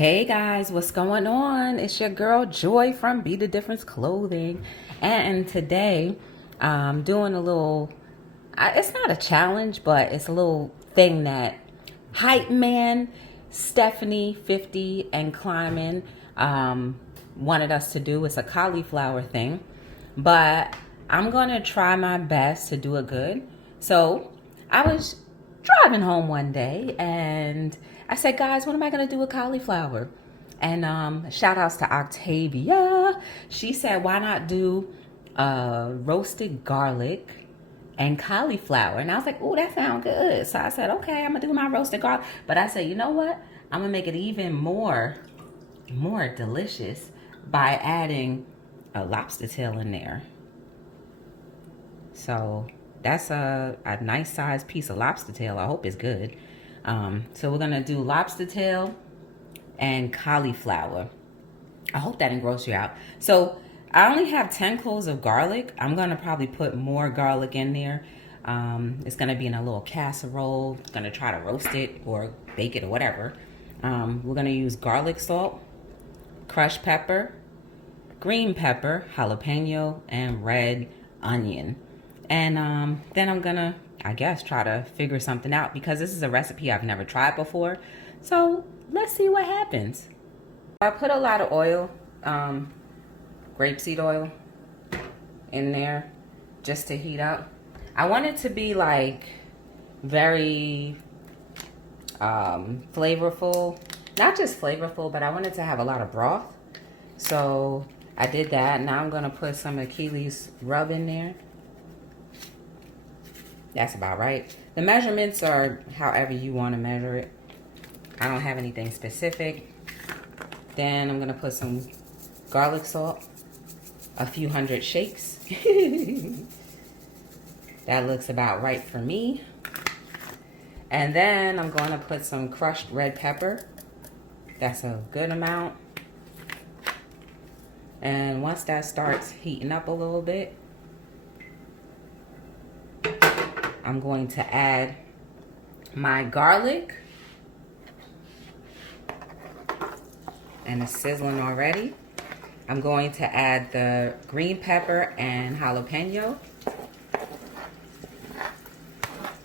Hey guys, what's going on? It's your girl Joy from Be the Difference Clothing, and today I'm doing a little, it's not a challenge, but it's a little thing that Hype Man, Stephanie 50 and Climbing wanted us to do. It's a cauliflower thing, but I'm gonna try my best to do it good. So I was driving home one day and I said, guys, what am I going to do with cauliflower? And shout outs to Octavia. She said, why not do roasted garlic and cauliflower? And I was like, oh, that sounds good. So I said, okay, I'm going to do my roasted garlic. But I said, you know what? I'm going to make it even more delicious by adding a lobster tail in there. So that's a nice sized piece of lobster tail. I hope it's good. So we're gonna do lobster tail and cauliflower. I hope that didn't gross you out. So I only have 10 cloves of garlic. I'm gonna probably put more garlic in there. It's gonna be in a little casserole. Gonna try to roast it or bake it or whatever. We're gonna use garlic salt, crushed pepper, green pepper, jalapeno, and red onion. And then I'm gonna, I guess, try to figure something out because this is a recipe I've never tried before. So let's see what happens. I put a lot of oil, grapeseed oil in there just to heat up. I want it to be like very flavorful. Not just flavorful, but I want it to have a lot of broth. So I did that. Now I'm gonna put some Achilles rub in there. That's about right. The measurements are however you want to measure it. I don't have anything specific. Then I'm going to put some garlic salt, a few hundred shakes. That looks about right for me. And then I'm going to put some crushed red pepper. That's a good amount. And once that starts heating up a little bit, I'm going to add my garlic, and it's sizzling already. I'm going to add the green pepper and jalapeno,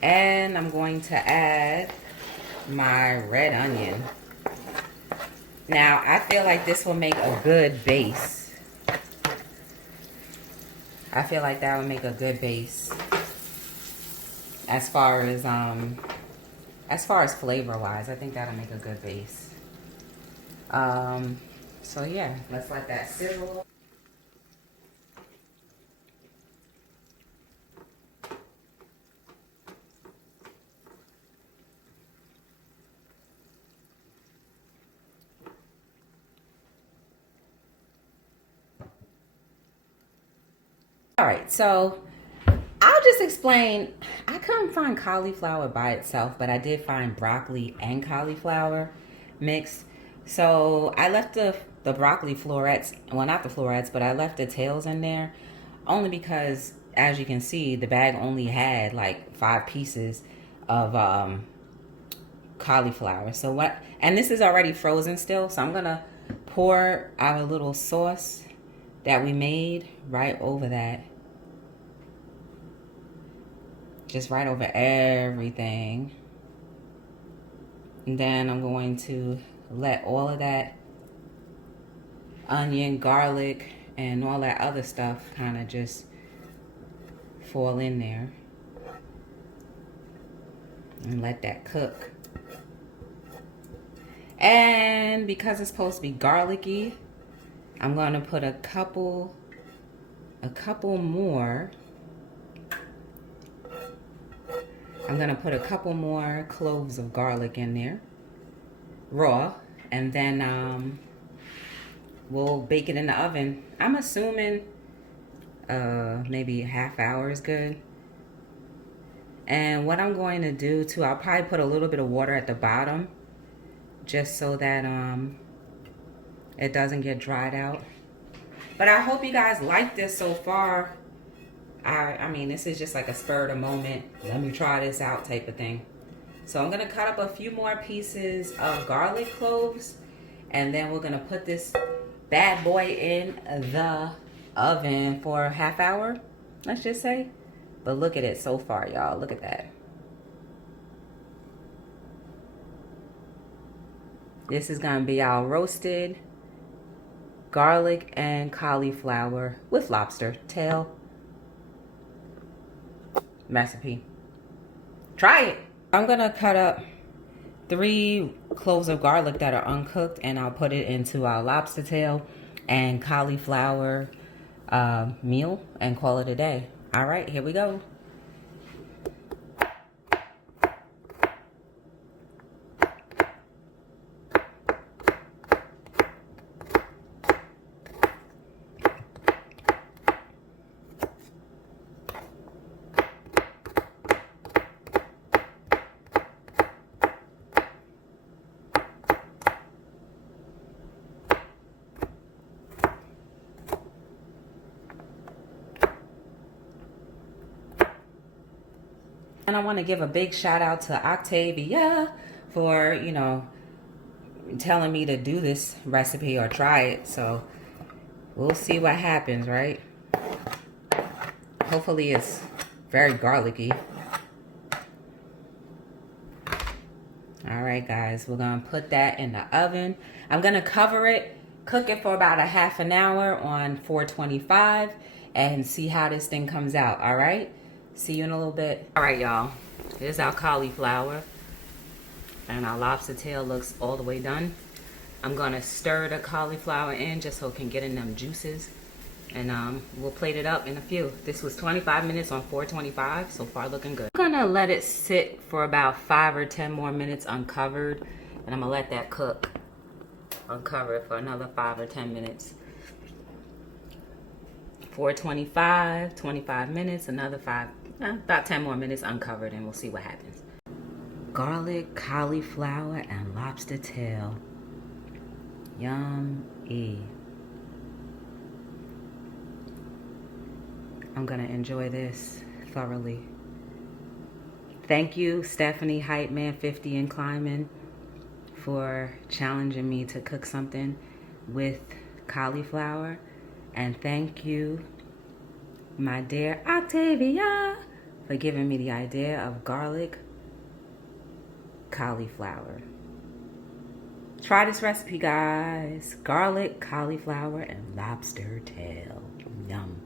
and I'm going to add my red onion. Now I feel like this will make a good base. I feel like that would make a good base. As far as flavor wise, I think that'll make a good base. So yeah, let's let that sizzle. All right, so I'll just explain. I couldn't find cauliflower by itself, but I did find broccoli and cauliflower mixed. So I left the broccoli florets, well, not the florets, but I left the tails in there only because, as you can see, the bag only had like 5 pieces of cauliflower. So what, and this is already frozen still, so I'm gonna pour our little sauce that we made right over that. Just right over everything. And then I'm going to let all of that onion, garlic, and all that other stuff kind of just fall in there. And let that cook. And because it's supposed to be garlicky, I'm going to put a couple more. I'm going to put a couple more cloves of garlic in there, raw, and then we'll bake it in the oven. I'm assuming maybe a half hour is good. And what I'm going to do too, I'll probably put a little bit of water at the bottom just so that it doesn't get dried out. But I hope you guys like this so far. I mean, this is just like a spur of the moment, let me try this out type of thing. So I'm gonna cut up a few more pieces of garlic cloves And then we're gonna put this bad boy in the oven for a half hour, let's just say. But look at it so far, y'all. Look at that. This is gonna be our roasted garlic and cauliflower with lobster tail recipe. Try it. I'm gonna cut up 3 cloves of garlic that are uncooked, and I'll put it into our lobster tail and cauliflower meal and call it a day. All right, here we go. And I want to give a big shout out to Octavia for, you know, telling me to do this recipe or try it. So we'll see what happens, right? Hopefully it's very garlicky. All right, guys, we're going to put that in the oven. I'm going to cover it, cook it for about a half an hour on 425 and see how this thing comes out, all right? See you in a little bit. All right, y'all. Here's our cauliflower. And our lobster tail looks all the way done. I'm gonna stir the cauliflower in just so it can get in them juices. And we'll plate it up in a few. This was 25 minutes on 425. So far looking good. I'm gonna let it sit for about 5 or 10 more minutes uncovered. And I'm gonna let that cook uncovered for another 5 or 10 minutes. 425, 25 minutes, another 5, about 10 more minutes uncovered, and we'll see what happens. Garlic, cauliflower, and lobster tail. Yum-y. I'm gonna enjoy this thoroughly. Thank you, Stephanie Hype Man 50 and Climbing, for challenging me to cook something with cauliflower. And thank you, my dear Octavia, for giving me the idea of garlic cauliflower. Try this recipe, guys. Garlic, cauliflower, and lobster tail. Yum.